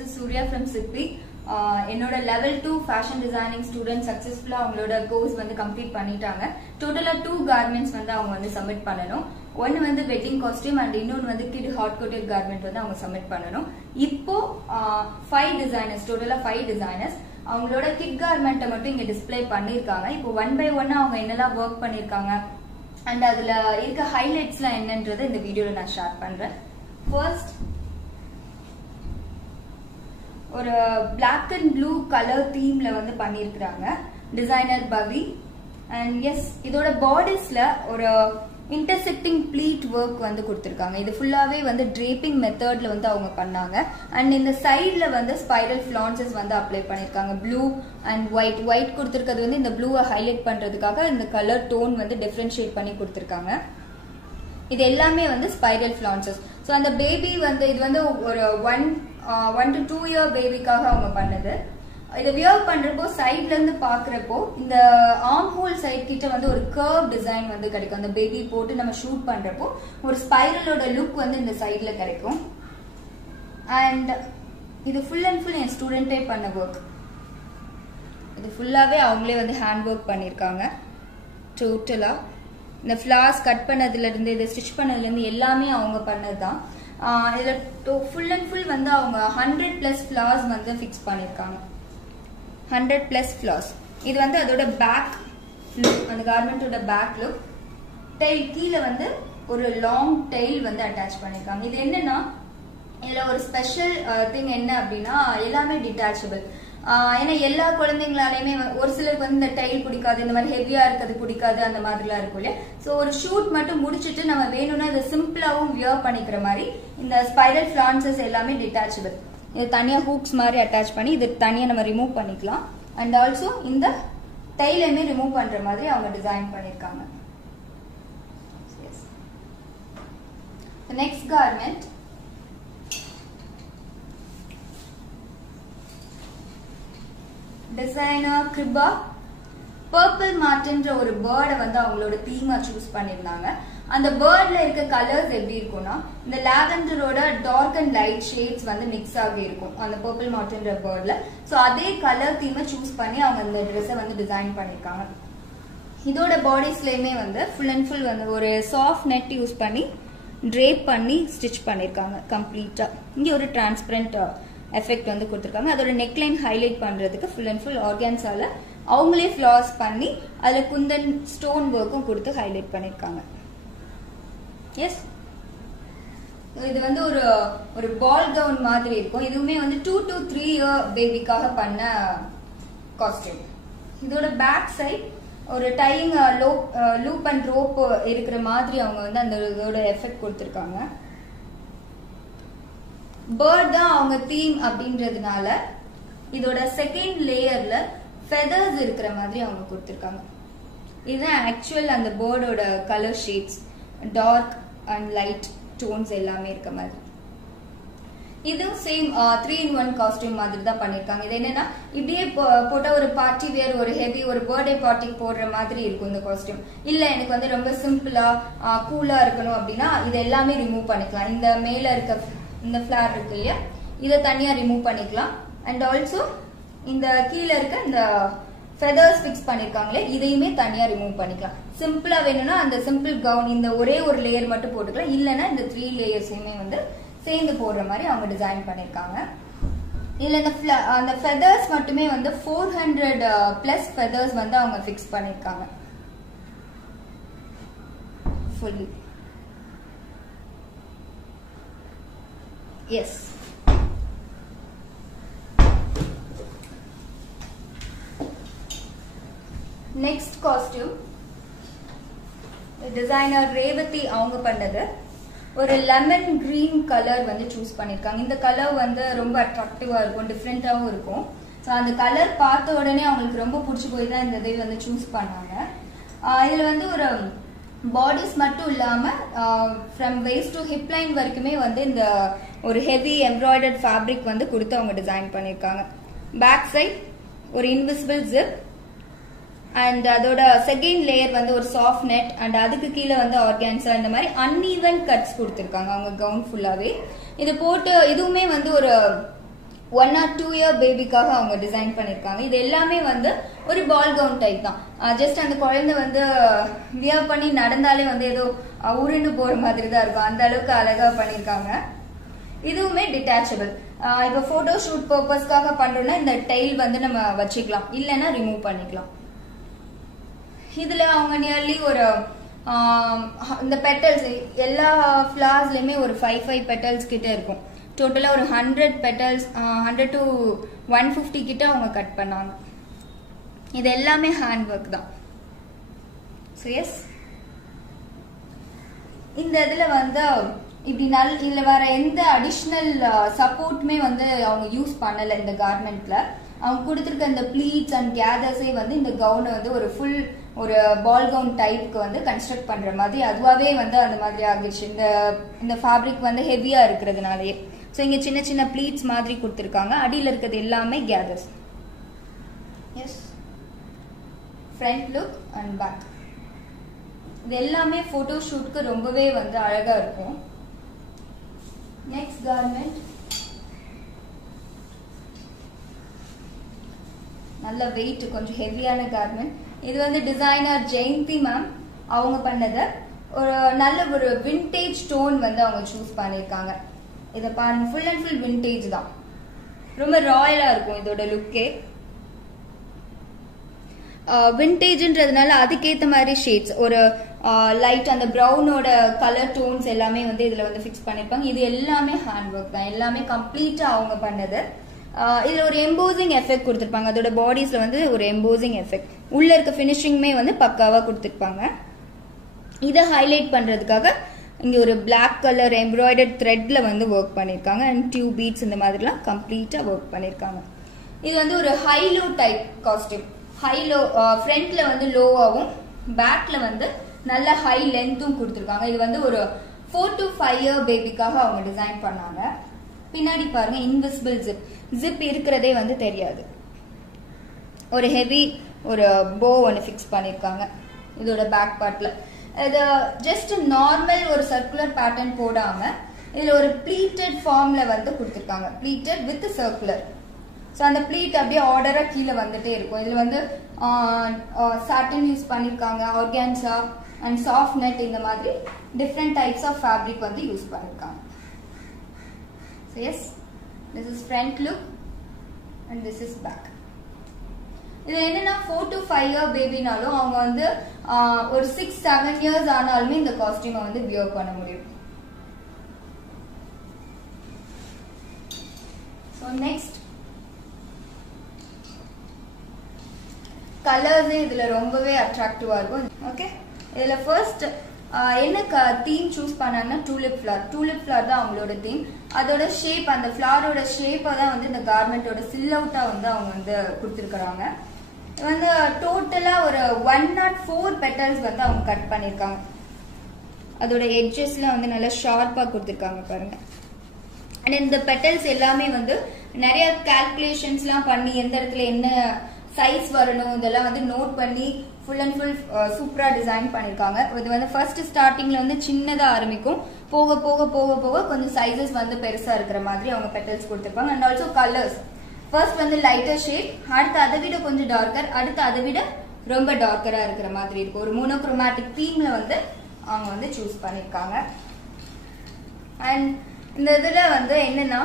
this is Surya from SIPI. என்னோட level 2 fashion designing student successfully அவங்களோட course வந்து complete பண்ணிட்டாங்க. டோட்டலா 2 garments வந்து அவங்க வந்து submit பண்ணனும். ஒன்னு வந்து wedding costume and இன்னொன்னு வந்து kid hot coated garment வந்து அவங்க submit பண்ணனும். இப்போ 5 designers, டோட்டலா 5 designers அவங்களோட kid garment மட்டும் இங்க display பண்ணிருக்காங்க. இப்போ one by one அவங்க என்னெல்லாம் work பண்ணிருக்காங்க and அதுல இருக்க highlightsலாம் என்னன்றதை இந்த வீடியோல நான் ஷேர் பண்றேன். First ஒரு black and blue color themeல வந்து பண்ணிருக்காங்க டிசைனர் பவி. and yes, இதோட bodiesல ஒரு intersecting pleat work வந்து கொடுத்திருக்காங்க. இது ஃபுல்லாவே வந்து draping methodல வந்து அவங்க பண்ணாங்க. and இந்த சைடுல வந்து spiral flounces வந்து அப்ளை பண்ணிருக்காங்க. blue and white கொடுத்திருக்கிறது வந்து இந்த ப்ளூவை ஹைலைட் பண்றதுக்காக இந்த கலர் டோன் வந்து டிஃபரன்ஷியேட் பண்ணி கொடுத்திருக்காங்க. இது எல்லாமே வந்து ஸ்பைரல் ஃபிளான்சஸ். ஸோ அந்த பேபி வந்து இது வந்து ஒரு 1 to 2 year பேபிக்காக அவங்க பண்ணது. இதை வியர் பண்றப்போ சைட்ல இருந்து பாக்குறப்போ இந்த ஆர்ம் ஹோல் சைட் கிட்ட வந்து ஒரு கர்வ் டிசைன் வந்து கிடைக்கும். அந்த பேபி போட்டு நம்ம ஷூட் பண்றப்போ ஒரு ஸ்பைரலோட லுக் வந்து இந்த சைட்ல கிடைக்கும். அண்ட் இது ஃபுல் அண்ட் ஃபுல் என் ஸ்டூடெண்டே பண்ண ஒர்க். இது ஃபுல்லாவே அவங்களே வந்து ஹேண்ட் ஒர்க் பண்ணிருக்காங்க. டோட்டலா இந்த ஃபிளார்ஸ் கட் பண்ணதுல இருந்து இதை ஸ்டிச் பண்ணதுல இருந்து எல்லாமே அவங்க பண்ணதுதான். இதுல ஃபுல் அண்ட் ஃபுல் வந்து அவங்க 100+ ஃபிளார்ஸ் வந்து ஃபிக்ஸ் பண்ணிருக்காங்க. 100+ ஃபிளார்ஸ். இது வந்து அதோட பேக் லுக், அந்த கார்மெண்டோட பேக் லுக். டெயில் கீழே வந்து ஒரு லாங் டெயில் வந்து அட்டாச் பண்ணிருக்காங்க. இது என்னன்னா இதுல ஒரு ஸ்பெஷல் திங் என்ன அப்படின்னா எல்லாமே டிட்டாச்சபிள். ஏன்னா எல்லா குழந்தைங்களாலையுமே ஒரு சிலருக்கு வந்து இந்த டைல் பிடிக்காது, இந்த மாதிரி ஹெவியா இருக்கிறது பிடிக்காது, அந்த மாதிரிலாம் இருக்கும் இல்லையா. ஸோ ஒரு ஷூட் மட்டும் முடிச்சுட்டு நம்ம வேணும்னா இதை சிம்பிளாவும் வியர் பண்ணிக்கிற மாதிரி இந்த ஸ்பைரல் ஃபிளான்சஸ் எல்லாமே டிட்டாச்சபிள். இது தனியா ஹூக்ஸ் மாதிரி அட்டாச் பண்ணி இது தனியா நம்ம ரிமூவ் பண்ணிக்கலாம். அண்ட் ஆல்சோ இந்த டைலையுமே ரிமூவ் பண்ற மாதிரி அவங்க டிசைன் பண்ணிருக்காங்க. Next garment designer Kripa purple மார்டின்ற ஒரு பேர்டை வந்து அவங்களோட தீமா சூஸ் பண்ணிருந்தாங்க. அந்த பேர்ட்ல இருக்க கலர்ஸ் எப்படி இருக்கும்னா இந்த லாவெண்டரோட டார்க் அண்ட் லைட் ஷேட்ஸ் வந்து மிக்ஸ் ஆகி இருக்கும் அந்த பர்பிள் மார்டின்ற பேர்ட்ல. ஸோ அதே கலர் தீமை சூஸ் பண்ணி அவங்க இந்த ட்ரெஸ்ஸை வந்து டிசைன் பண்ணிருக்காங்க. இதோட பாடிஸ்லயுமே வந்து ஃபுல் அண்ட் ஃபுல் வந்து ஒரு சாஃப்ட் நெட் யூஸ் பண்ணி ட்ரேப் பண்ணி ஸ்டிச் பண்ணிருக்காங்க கம்ப்ளீட்டா. இங்க ஒரு டிரான்ஸ்பரண்ட் எஃபெக்ட் வந்து கொடுத்திருக்காங்க. அதோட நெக்லைன் ஹைலைட் பண்றதுக்கு ஃபுல் அண்ட் ஃபுல் ஆர்கான்ஸால அவங்களே ஃபிளார்ஸ் பண்ணி அதுல குந்தன் ஸ்டோன் ஒர்க்கும் கொடுத்து ஹைலைட் பண்ணிருக்காங்க. எஸ், இது வந்து ஒரு பால் கவுன் மாதிரி இருக்கும். இதுவுமே வந்து 2 to 3 year பேபிக்காக பண்ண காஸ்டியூம். இதோட பேக் சைட் ஒரு டையிங் லூப் அண்ட் ரோப் இருக்கிற மாதிரி அவங்க வந்து அந்த இதோட எஃபெக்ட் கொடுத்திருக்காங்க. பேர்ட் தான் அவங்க தீம் அப்படின்றதுனால இதோட செகண்ட் லேயர்ல ஃபெதர்ஸ் இருக்கிற மாதிரி அவங்க கொடுத்திருக்காங்க. இதுதான் ஆக்சுவல் அந்த பேர்டோட colour shades, dark and light tones எல்லாமே இருக்க மாதிரி. இதுவும் சேம் 3-in-1 காஸ்டியூம் மாதிரி தான் பண்ணிருக்காங்க. இது என்னன்னா இப்படியே போட்ட ஒரு பார்ட்டி வேர், ஒரு ஹெவி ஒரு பர்த்டே பார்ட்டிக்கு போடுற மாதிரி இருக்கும் இந்த காஸ்டியூம். இல்ல எனக்கு வந்து ரொம்ப சிம்பிளா கூலா இருக்கணும் அப்படின்னா இது எல்லாமே ரிமூவ் பண்ணிக்கலாம். இந்த மேல இருக்க இந்த ஃபிளார் இருக்கு இல்லையா, இதை தனியா ரிமூவ் பண்ணிக்கலாம். அண்ட் ஆல்சோ இந்த கீழே இருக்க இந்த ஃபெதர்ஸ் ஃபிக்ஸ் பண்ணிருக்காங்களே இதையுமே தனியா ரிமூவ் பண்ணிக்கலாம். சிம்பிளா வேணும்னா அந்த சிம்பிள் கவுன் இந்த ஒரே ஒரு லேயர் மட்டும் போட்டுக்கலாம். இல்லைன்னா இந்த 3 லேயர்ஸையுமே வந்து சேர்ந்து போடுற மாதிரி அவங்க டிசைன் பண்ணிருக்காங்க. இதுல அந்த ஃபெதர்ஸ் மட்டுமே வந்து 400+ ஃபெதர்ஸ் வந்து அவங்க ஃபிக்ஸ் பண்ணிருக்காங்க fully. Yes, next costume designer Revathi அவங்க பண்ணது. ஒரு லெமன் கிரீன் கலர் வந்து சூஸ் பண்ணிருக்காங்க. இந்த கலர் வந்து ரொம்ப அட்ராக்டிவா இருக்கும், டிஃப்ரெண்டாவும் இருக்கும். ஸோ அந்த கலர் பார்த்த உடனே அவங்களுக்கு ரொம்ப பிடிச்சி போய் தான் இந்த இதை வந்து சூஸ் பண்ணாங்க. இதுல வந்து ஒரு பாடிஸ் மட்டும் இல்லாம from waste to hip line வரைக்குமே வந்து இந்த ஒரு ஹெவி எம்ப்ராய்டர்ட் ஃபேப்ரிக் வந்து கொடுத்து அவங்க டிசைன் பண்ணிருக்காங்க. பேக் சைட் ஒரு இன்விசிபிள் ஜிப் அண்ட் அதோட செகண்ட் லேயர் வந்து ஒரு சாஃப்ட் நெட் அண்ட் அதுக்கு கீழே வந்து ஆர்கான்சா இந்த மாதிரி அன்ஈவன் கட்ஸ் கொடுத்திருக்காங்க அவங்க கவுன் ஃபுல்லாவே. இது போட்டு இதுவுமே வந்து ஒரு 1 or 2 year பேபிக்காக அவங்க டிசைன் பண்ணிருக்காங்க. இது எல்லாமே வந்து ஒரு பால் கவுன் டைப் தான். ஜஸ்ட் அந்த குழந்தை வந்து வியர் பண்ணி நடந்தாலே வந்து ஏதோ உருண்டு போற மாதிரி தான் இருக்கும். அந்த அளவுக்கு அழகா பண்ணிருக்காங்க. இதுவுமே டிட்டாச்சபிள். இப்போ போட்டோ ஷூட் பர்பஸ்க்காக பண்றோம்னா இந்த டெயில் வந்து நம்ம வச்சுக்கலாம், இல்லைன்னா ரிமூவ் பண்ணிக்கலாம். இதுல அவங்க நியர்லி ஒரு இந்த பெட்டல்ஸ் எல்லா ஃபிளவர்ஸ்லயுமே ஒரு 5 பெட்டல்ஸ் கிட்ட இருக்கும். டோட்டலா ஒரு 100 பெட்டல்ஸ் 100 to 150 கிட்ட அவங்க கட் பண்ணாங்க. இது எல்லாமே ஹேண்ட் ஒர்க் தான். ஸோ எஸ், இந்த இதுல வந்து இப்படி இதுல வர எந்த அடிஷ்னல் சப்போர்ட்டுமே வந்து அவங்க யூஸ் பண்ணல. இந்த கார்மெண்ட்ல அவங்க கொடுத்துருக்க இந்த ப்ளீட்ஸ் அண்ட் கேதர்ஸே வந்து இந்த கவுனை வந்து ஒரு ஃபுல் ஒரு பால் கவுன் டைப்க்கு வந்து கன்ஸ்ட்ரக்ட் பண்ற மாதிரி அதுவாவே வந்து அந்த மாதிரி ஆகிடுச்சு. இந்த ஃபேப்ரிக் வந்து ஹெவியா இருக்கிறதுனாலே. ஸோ இங்க சின்ன சின்ன ப்ளீட்ஸ் மாதிரி கொடுத்துருக்காங்க. அடியில் இருக்கிறது எல்லாமே gathers. Yes, front look and back இது எல்லாமே போட்டோ ஷூட்க்கு ரொம்பவே வந்து அழகா இருக்கும். நெக்ஸ்ட் கார்மெண்ட் நல்ல வெயிட், கொஞ்சம் ஹெவியான கார்மெண்ட். இது வந்து டிசைனர் ஜெயந்தி மேம் அவங்க பண்ணது. ஒரு நல்ல ஒரு விண்டேஜ் டோன் வந்து அவங்க சூஸ் பண்ணிருக்காங்க. இதை பாருங்க, ஃபுல் அண்ட் ஃபுல் விண்டேஜ் தான். ரொம்ப ராயலா இருக்கும் இதோட லுக்கே. விண்டேஜ்ன்றதுனால அதுக்கேற்ற மாதிரி ஷேட்ஸ், ஒரு லைட் அந்த ப்ரௌனோட கலர் டோன்ஸ் எல்லாமே வந்து இதுல வந்து ஃபிக்ஸ் பண்ணிருப்பாங்க. இது எல்லாமே ஹேண்ட் ஒர்க் தான், எல்லாமே கம்ப்ளீட்டா அவங்க பண்ணது. இதுல ஒரு எம்போசிங் எஃபெக்ட் கொடுத்திருப்பாங்க. அதோட பாடிஸ்ல வந்து ஒரு எம்போசிங் எஃபெக்ட், உள்ள இருக்க பினிஷிங்குமே வந்து பக்காவா கொடுத்திருப்பாங்க. இதை ஹைலைட் பண்றதுக்காக இங்க ஒரு பிளாக் கலர் எம்ப்ராய்டர்ட் த்ரெட்ல வந்து ஒர்க் பண்ணிருக்காங்க. அண்ட் டியூப் பீட்ஸ் இந்த மாதிரிலாம் கம்ப்ளீட்டா ஒர்க் பண்ணிருக்காங்க. இது வந்து ஒரு high low type costume. High low, ஃப்ரண்ட்ல வந்து லோவாவும் பேக்ல வந்து நல்ல ஹை லென்த்தும் கொடுத்துருக்காங்க. இது வந்து ஒரு 4 to 5 year பேபிக்காக அவங்க டிசைன் பண்ணாங்க. பின்னாடி பாருங்க, இன்விசிபிள் ஜிப் இருக்கிறதே வந்து தெரியாது. ஒரு ஹெவி ஒரு போ ஒன்று ஃபிக்ஸ் பண்ணிருக்காங்க இதோட பேக் பார்ட்ல. இது ஜஸ்ட் நார்மல் ஒரு சர்க்குலர் பேட்டர்ன் போடாம இதுல ஒரு ப்ளீட்டட் ஃபார்ம்ல வந்து கொடுத்துருக்காங்க. Pleated with circular. ஸோ அந்த ப்ளீட் அப்படியே ஆர்டரா கீழே வந்துட்டே இருக்கும். இதுல வந்து சாட்டின் யூஸ் பண்ணிருக்காங்க, ஆர்கான்சா அண்ட் சாஃப்ட் நெட், இந்த மாதிரி டிஃப்ரெண்ட் டைப்ஸ் ஆஃப் ஃபேப்ரிக் வந்து யூஸ் பண்ணிருக்காங்க. So yes, this is front look and this is back. இது என்னன்னா 4 to 5 year பேபினாலும் அவங்க வந்து ஒரு 6-7 years ஆனாலுமே இந்த காஸ்டியூமை வந்து வியர் பண்ண முடியும். So next, கலர்ஸ் இதுல ரொம்பவே அட்ராக்டிவா இருக்கும். ஓகே, இதுல ஃபர்ஸ்ட் என்ன தீம் சூஸ் பண்ணாங்கன்னா டூலிப் ஃபிளவர். டூலிப் ஃபிளவர் தான் அவங்களோட தீம். அதோட ஷேப், அந்த ஃபிளவரோட ஷேப்பை தான் வந்து இந்த கார்மெண்டோட சில் அவுட்டா வந்து அவங்க வந்து கொடுத்துருக்காங்க. வந்து டோட்டலா ஒரு 104 பெட்டல்ஸ் வந்து அவங்க கட் பண்ணிருக்காங்க. அதோட எட்ஜஸ்ல வந்து நல்லா ஷார்ப்பா கொடுத்துருக்காங்க பாருங்க. அண்ட் இந்த பெட்டல்ஸ் எல்லாமே வந்து நிறைய கால்குலேஷன்ஸ்லாம் பண்ணி எந்த இடத்துல என்ன சைஸ் வரணும் இதெல்லாம் வந்து நோட் பண்ணி ஃபுல் அண்ட் ஃபுல் சூப்பரா டிசைன் பண்ணிருக்காங்க. இது வந்து ஃபர்ஸ்ட் ஸ்டார்டிங்ல வந்து சின்னதா ஆரம்பிக்கும், போக போக போக போக கொஞ்சம் சைசஸ் வந்து பெருசா இருக்கிற மாதிரி அவங்க பெட்டல்ஸ் கொடுத்துருப்பாங்க. அண்ட் ஆல்சோ கலர்ஸ், ஃபர்ஸ்ட் வந்து லைட்டர் ஷேட், அடுத்து அதை விட கொஞ்சம் டார்க்கர், அடுத்து அதை விட ரொம்ப டார்க்கரா இருக்கிற மாதிரி இருக்கும். ஒரு மோனோக்ரோமேட்டிக் தீம்ல வந்து அவங்க வந்து சூஸ் பண்ணிருக்காங்க. அண்ட் இந்த இதுல வந்து என்னன்னா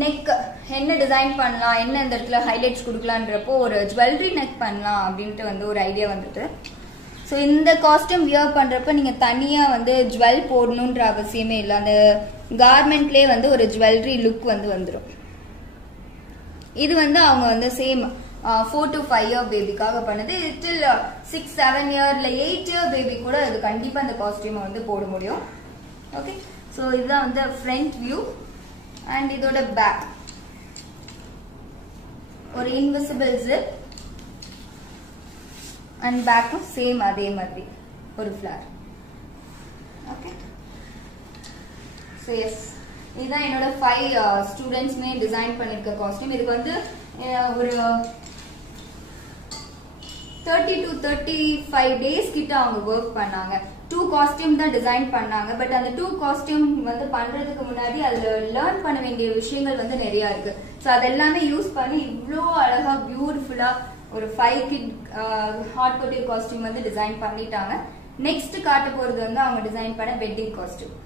நெக் என்ன டிசைன் பண்ணலாம், என்ன இந்த இடத்துல ஹைலைட்ஸ் கொடுக்கலான்றப்போ ஒரு ஜுவல்லரி நெக் பண்ணலாம் அப்படின்ட்டு வந்து ஒரு ஐடியா வந்துட்டு. ஸோ இந்த காஸ்டியூம் வியர் பண்றப்ப நீங்க தனியா வந்து ஜுவல் போடணுன்ற அவசியமே இல்லை. அந்த கார்மெண்ட்லேயே வந்து ஒரு ஜுவல்லரி லுக் வந்து வந்துடும். இது வந்து அவங்க வந்து சேம் 4 to 5 year பேபிக்காக பண்ணது. டில் 6-7 year இல்ல 8 year பேபி கூட இது கண்டிப்பா இந்த காஸ்டியூமை வந்து போட முடியும். ஓகே, ஸோ இதுதான் வந்து ஃப்ரண்ட் வியூ. அண்ட் இதோட பேக் ஒரு இன்விசிபிள் ஜிப் அண்ட் பேக்கும் சேம் அதே மாதிரி ஒரு ஃபிளவர். ஓகே, ஸோ எஸ், இதுதான் என்னோட 5 ஸ்டூடெண்ட்ஸ்மே டிசைன் பண்ணிருக்க காஸ்டியூம். இதுக்கு வந்து ஒரு 30 to 35 days கிட்ட அவங்க ஒர்க் பண்ணாங்க. 2 காஸ்டியூம் தான் டிசைன் பண்ணாங்க. பட் அந்த 2 காஸ்டியூம் வந்து பண்றதுக்கு முன்னாடி அதுல லேர்ன் பண்ண வேண்டிய விஷயங்கள் வந்து நிறைய இருக்கு. ஸோ அதெல்லாமே யூஸ் பண்ணி இவ்வளோ அழகா பியூட்டிஃபுல்லா ஒரு 5 கிட் ஹாட் கோட்டிவ் காஸ்டியூம் வந்து டிசைன் பண்ணிட்டாங்க. நெக்ஸ்ட் காட்ட போறது வந்து அவங்க டிசைன் பண்ண வெட்டிங் காஸ்டியூம்.